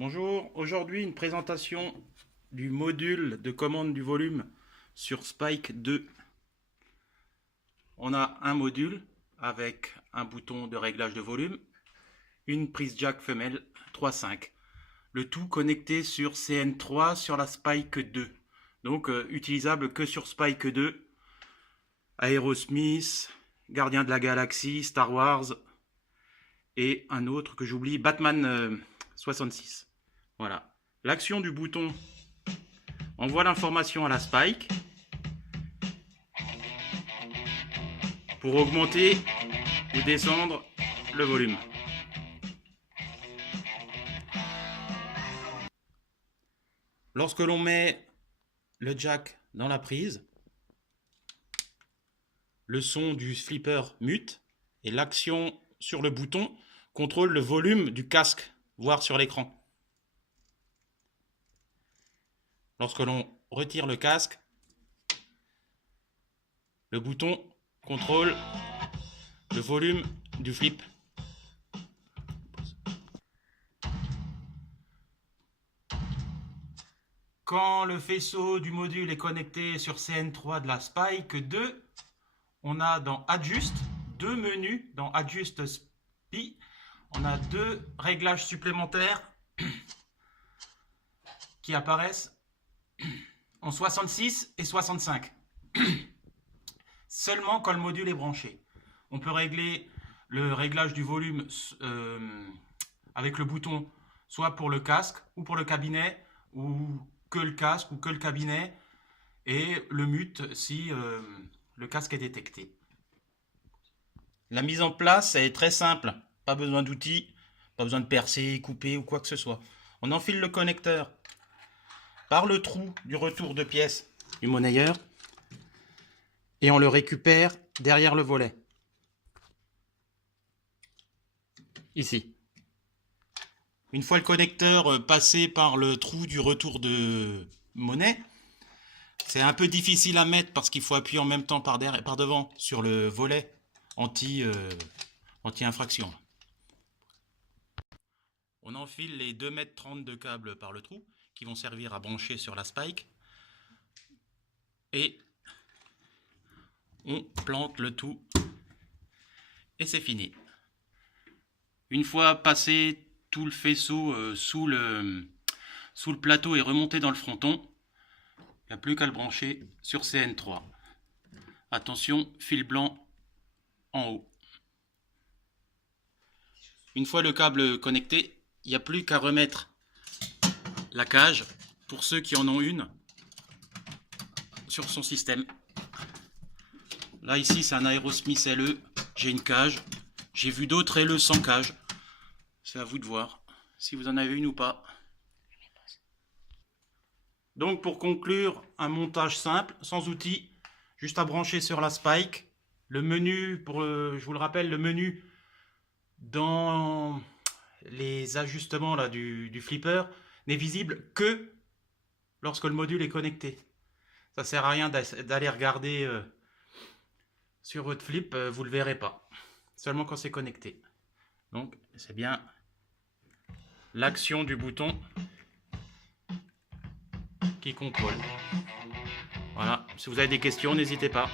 Bonjour, aujourd'hui une présentation du module de commande du volume sur Spike 2. On a un module avec un bouton de réglage de volume, une prise jack femelle 3.5. Le tout connecté sur CN3 sur la Spike 2. Donc utilisable que sur Spike 2, Aerosmith, Gardien de la Galaxie, Star Wars et un autre que j'oublie, Batman 66. Voilà. L'action du bouton envoie l'information à la Spike pour augmenter ou descendre le volume. Lorsque l'on met le jack dans la prise, le son du flipper mute et l'action sur le bouton contrôle le volume du casque, voire sur l'écran. Lorsque l'on retire le casque, le bouton contrôle le volume du flip. Quand le faisceau du module est connecté sur CN3 de la Spike 2, on a dans Adjust deux menus. Dans Adjust SPI, on a deux réglages supplémentaires qui apparaissent en 66 et 65. Seulement quand le module est branché. On peut régler le réglage du volume avec le bouton, soit pour le casque ou pour le cabinet, ou que le casque ou que le cabinet, et le mute si le casque est détecté. La mise en place est très simple, pas besoin d'outils, pas besoin de percer, couper ou quoi que ce soit. On enfile le connecteur par le trou du retour de pièces du monnayeur et on le récupère derrière le volet. Ici. Une fois le connecteur passé par le trou du retour de monnaie, c'est un peu difficile à mettre parce qu'il faut appuyer en même temps par devant sur le volet anti-infraction. On enfile les 2,30 m de câble par le trou qui vont servir à brancher sur la Spike et on plante le tout et c'est fini. Une fois passé tout le faisceau sous le plateau et remonté dans le fronton, il n'y a plus qu'à le brancher sur CN3. Attention, fil blanc en haut. Une fois le câble connecté, il n'y a plus qu'à remettre la cage, pour ceux qui en ont une, sur son système. Là ici c'est un Aerosmith LE, j'ai une cage, j'ai vu d'autres LE sans cage. C'est à vous de voir si vous en avez une ou pas. Donc pour conclure, un montage simple, sans outils, juste à brancher sur la Spike. Le menu, je vous le rappelle, le menu dans les ajustements là, du flipper n'est visible que lorsque le module est connecté. Ça sert à rien d'aller regarder sur votre flip, vous ne le verrez pas. Seulement quand c'est connecté. Donc c'est bien l'action du bouton qui contrôle. Voilà, si vous avez des questions, n'hésitez pas.